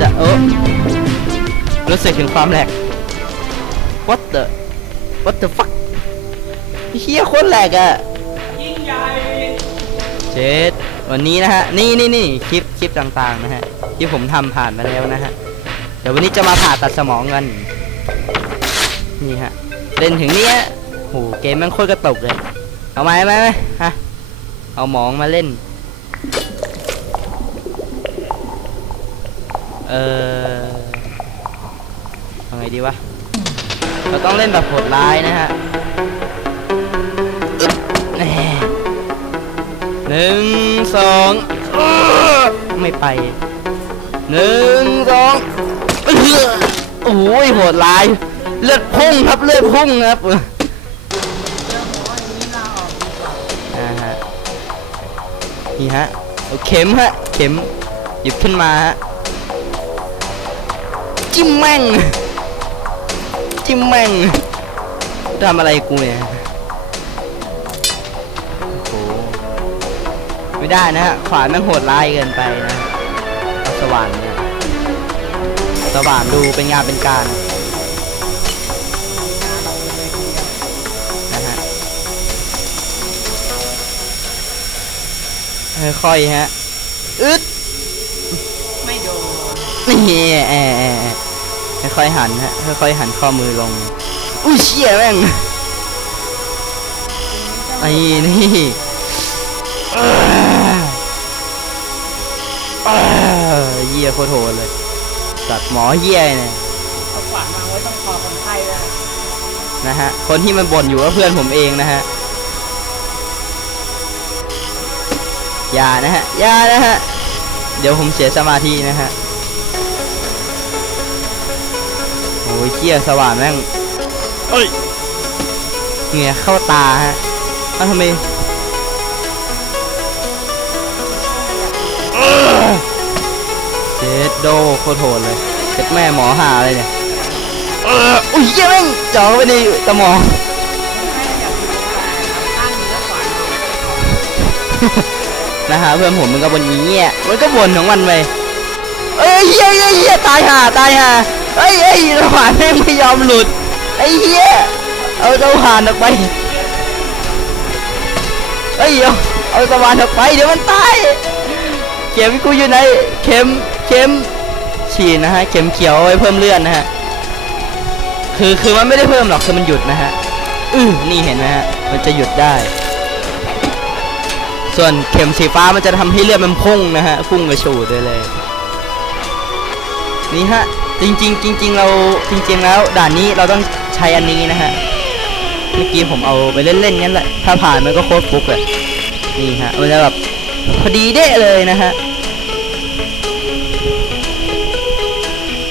จะโอ้รู้สึกถึงความแหลก what the what the fuck เฮียโคตรแหลกอะยิ่งใหญ่เจ็ดวันนี้นะฮะ นี่นี่นี่คลิปคลิปต่างๆนะฮะ ที่ผมทำผ่านมาแล้วนะฮะ เดี๋ยววันนี้จะมาผ่าตัดสมองกัน นี่ฮะเล่นถึงเนี้ยโหเกมแมันโคตรกระตุกเลย เอาไหมไหมไหมฮะ เอาหมองมาเล่น เออเอาไงดีวะ เราต้องเล่นแบบโหดร้ายนะฮะหนึ่งสองไม่ไปหนึ่งสองโอ้ยโหดร้าย เลือดพุ่งครับเลือดพุ่งครับนี่ฮะเอาเข็มฮะ เข็มหยิบขึ้นมาฮะ จิ้มแม่ง จิ้มแม่งทำอะไรกูเนี่ยโอ้โหไม่ได้นะฮะ ขวานแม่งโหดร้ายเกินไปนะอสว่านเนี่ยสว่านดูเป็นงานเป็นการนะฮะค่อยๆฮะอึด นี่แอะแอะแอะค่อยๆหันฮะค่อยๆหันข้อมือลง อุ้ยเชี่ยแม่งไอ้นี่อ้าอ้าเหี้ยโคตรโหดเลยสัตว์หมอเหี้ยเนี่ยเอาขวานวางไว้ตรงคอคนไข้เลยนะฮะ คนที่มันบ่นอยู่ก็เพื่อนผมเองนะฮะ อย่านะฮะ อย่านะฮะ เดี๋ยวผมเสียสมาธินะฮะ อ้ยเกี้ยสว่านแม่งเอ้ยเหงื่อเข้าตาฮะเอ้าทำไมเจ็ดโดโคตรโหดเลยเจ็ดแม่หมอหาอะไรเนี่ยเอออุ้ยเหี้ยแม่งเจ่อไปในสมองข้างเนื้อขวานนะฮะเพื่อนผมมันก็บนอย่างเงี้ยมันก็บ่นของมันไปเอ้ ยเฮียเฮียเฮียตายห่าตายห่าเอ้ยเอ้ยสว่านแม่งไม่ยอมหลุดไอ้เฮียเอาสว่านออกไปเอ้ยเอาเอาสว่านออกไปเดี๋ยวมันตายเข็มกูอยู่ไหนเข็มเข็มฉีดนะฮะเข็มเขียวเอาไว้เพิ่มเลือดนะฮะคือคือมันไม่ได้เพิ่มหรอกคือมันหยุดนะฮะอือนี่เห็นไหมฮะมันจะหยุดได้ ส่วนเข็มสีฟ้ามันจะทำให้เลือดมันพุ่งนะฮะพุ่งกระฉูดเลยเลย นี่ฮะจริง ๆ จริง ๆ เราจริง ๆ แล้ว ด่านนี้เราต้องใช้อันนี้นะฮะเมื่อกี้ผมเอาไปเล่นๆงั้นแหละถ้าผ่านมันก็โคตรฟุกเลยนี่ฮะมันจะแบบพอดีเด้เลยนะฮะ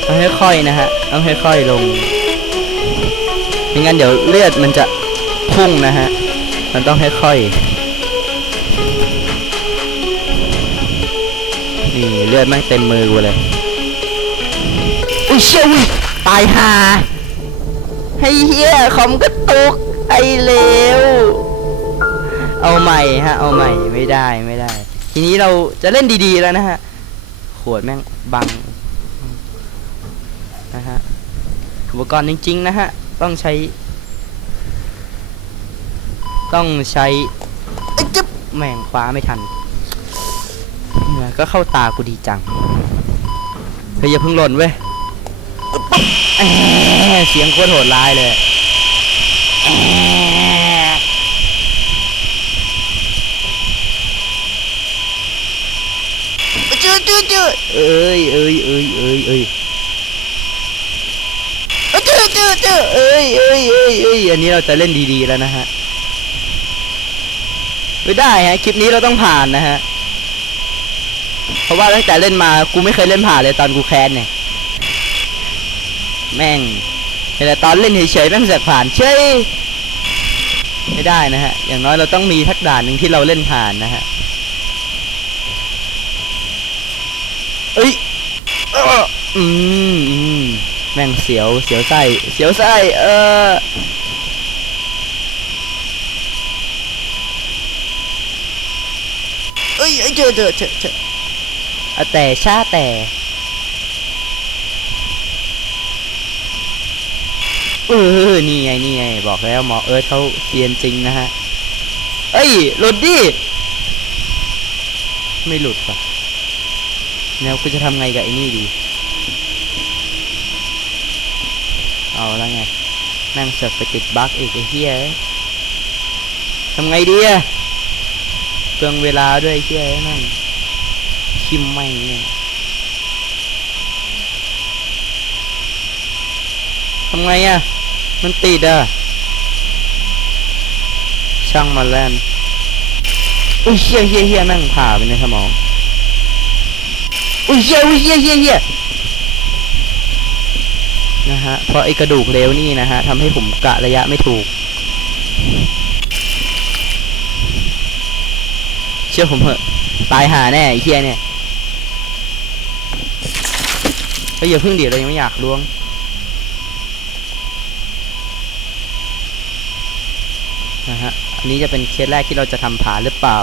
ต้องค่อยๆนะฮะต้องค่อยๆลงไม่งั้นเดี๋ยวเลือดมันจะพุ่งนะฮะมันต้องค่อยๆนี่เลือดแม่งเต็มมือกูเลย อุ้ยเชี่ยวิตายห่าให้เฮียคอมกระตุกไอเลวเอาใหม่ฮะ เอาใหม่ไม่ได้ไม่ได้ ทีนี้เราจะเล่นดีๆแล้วนะฮะ ขวดแม่งบังนะฮะอุปกรณ์จริงๆนะฮะ ต้องใช้ ต้องใช้เอ้ยจึ๊บแม่งคว้าไม่ทันเหงื่อก็เข้าตากูดีจัง เฮ้ยอย่าเพิ่งหล่นเว้ยเสียงโคตรโหดร้ายเลยแอะจืดจืดจืดเอ้ยเอ้ยเอ้ยเอ้ยเอ้ยจืดจืดจืดเอ้ยเอ้ยเอ้ยเอ้ยอันนี้เราจะเล่นดีๆแล้วนะฮะไม่ได้ฮะคลิปนี้เราต้องผ่านนะฮะ เพราะว่าตั้งแต่เล่นมากูไม่เคยเล่นผ่านเลยตอนกูแค้นเนี่ยแม่งแต่ตอนเล่นเฉยๆแม่งเสกผ่านเฉยไม่ได้นะฮะ อย่างน้อยเราต้องมีทักด่านหนึ่งที่เราเล่นผ่านนะฮะเอ้ยเอออืมแม่งเสียวเสียวไส้เสียวไส้เออเอ้ยเจอเจอเจอเจอ แต่ชาแต่ เออ นี่ไง นี่ไง บอกแล้วหมอเอิร์ธเขาเซียนจริงนะฮะ เอ้ย หลุดดิ ไม่หลุดป่ะแนวกูจะทำไงกับไอ้นี่ดี เอาแล้วไง นั่งเสิร์ฟไปติดบั๊กอีกไอ้เหี้ยทำไงดีอะเปลืองเวลาด้วยไอ้เหี้ยนั่ง คิมไม่งเนี่ยทำไงอะมันติดอะช่างมันแล้วกันอุ้ยเฮียเฮียเฮียแม่งผ่าไปในสมอง อุ้ยเฮียอุ้ยเฮียเฮียเฮียนะฮะ เพราะไอกระดูกเร็วนี่นะฮะทำให้ผมกะระยะไม่ถูก เชื่อผมเหอะ ตายหาแน่เฮียเนี่ย เฮ้ยอย่าเพึ่งเดี๋ยวเรายังไม่อยากล้วงนะฮะอันนี้จะเป็นเคสแรกที่เราจะทำผ่าหรือเปล่า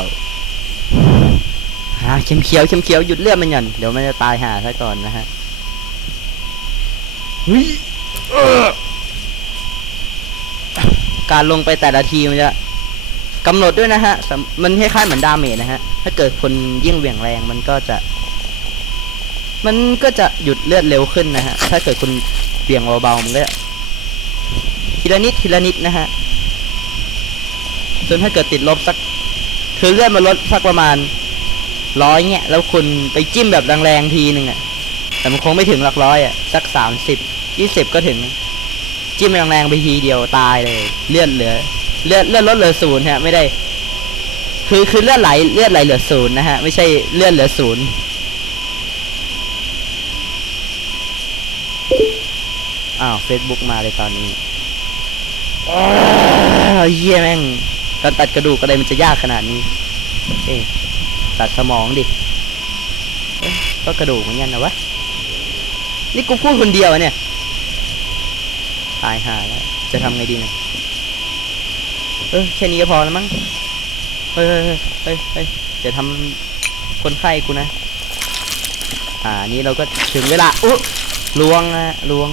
ฮะเข็มเขียวเข็มเขียวหยุดเลือดมันหย่อนเดี๋ยวมันจะตายหาซะก่อนนะฮะเฮ้ยเออการลงไปแต่ละทีมันจะกำหนดด้วยนะฮะสำมันคล้ายๆเหมือนดาเมจนะฮะ ถ้าเกิดคนยิ่งเหวี่ยงแรงมันก็จะ มันก็จะหยุดเลือดเร็วขึ้นนะฮะ ถ้าเกิดคุณเหวี่ยงเบาๆมันก็ทีละนิดทีละนิดนะฮะ จนถ้าเกิดติดลบสัก คือเลือนมาลดสักประมาณร้อยเนี่ยแล้วคุณไปจิ้มแบบแรงๆทีหนึ่งอะแต่มันคงไม่ถึงหลักร้อยอะสักสามสิบยี่สิบก็ถึง จิ้มแรงๆไปทีเดียวตายเลย เลือดเหลือ เลือดเลือดลดเหลือศูนย์ฮะ ไม่ได้ คือคือเลือดไหลเลือดไหลเหลือศูนย์นะฮะ ไม่ใช่เลือดเหลือศูนย์ อ้าวเฟซบุ๊กมาเลยตอนนี้เยี่ยแม่งการตัดกระดูกอะไรมันจะยากขนาดนี้ เอ๊ะตัดสมองดิ ก็กระดูกเหมือนกันนะวะ นี่กูพูดคนเดียวเนี่ย ตายหาแล้ว จะทำไงดีเนี่ย เออแค่นี้ก็พอแล้วมั้ง เฮ้ยเฮ้ยเฮ้ยเฮ้ยเฮ้ยจะทำคนไข้กูนะ อ่า นี่เราก็ถึงเวลา อุ๊ล้วงนะล้วง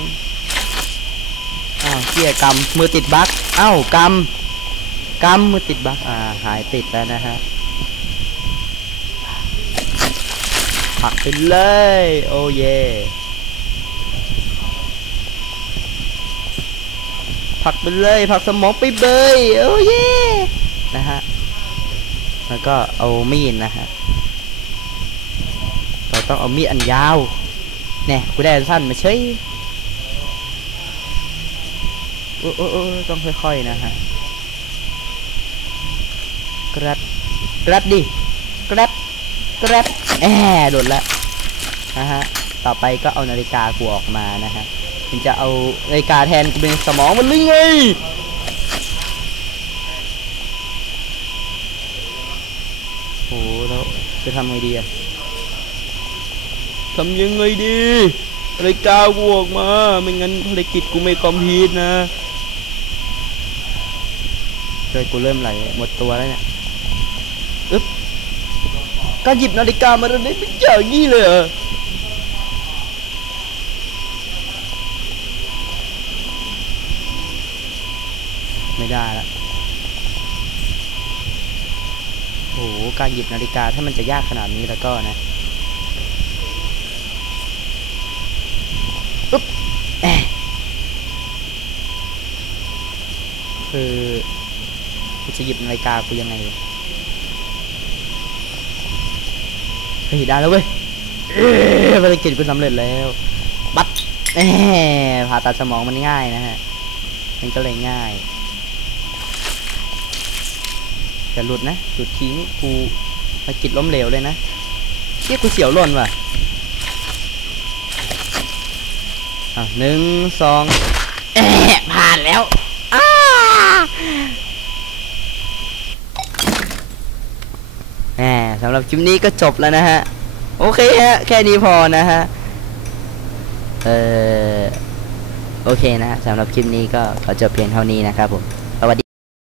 อ้าวเกียกำมือติดบั๊กอ้าวกำกำมือติดบั๊กอ่าหายติดแล้วนะฮะผักไปเลย โอ้เย่ผักไปเลยผักสมองไปเบยโอ้เย่นะฮะแล้วก็เอามีดนะฮะเราต้องเอามีดอันยาวแน่กูได้สั้นมาเฉย โอ้โอ้ต้องค่อยๆนะฮะกรัดกรัดดิกรัดกรัดแอบหลุดละนะฮะต่อไปก็เอานาฬิกากูออกมานะฮะมันจะเอานาฬิกาแทนกูเป็นสมองมันหรือไงโหแล้วจะทำไงดีอะทำยังไงดีนาฬิกากูออกมา ไม่งั้นภารกิจกูไม่คอมพีทนะ เลยกูเริ่มไหลหมดตัวแล้วเนี่ยอึ๊บการหยิบนาฬิกามาได้เป็นอย่างนี้เลยเหรอไม่ได้ละโอ้โหการหยิบนาฬิกาถ้ามันจะยากขนาดนี้แล้วก็นะอึ๊บแอะคือ กูจะหยิบนาฬิกากูยังไงเฮ้ยได้แล้วเว้ยภารกิจกูสำเร็จแล้ว บัดแหมผ่าตัดสมองมันง่ายนะฮะ มันก็เลยง่ายอย่าหลุดนะหลุดทีนี่กูภารกิจล้มเหลวเลยนะเรียกกูเสียวหล่นว่ะอะหนึ่งสองผ่านแล้วอ้าแหม สำหรับคลิปนี้ก็จบแล้วนะฮะ โอเคฮะ แค่นี้พอนะฮะ เออโอเคนะฮะสำหรับคลิปนี้ก็ขอจบเพียงเท่านี้นะครับผม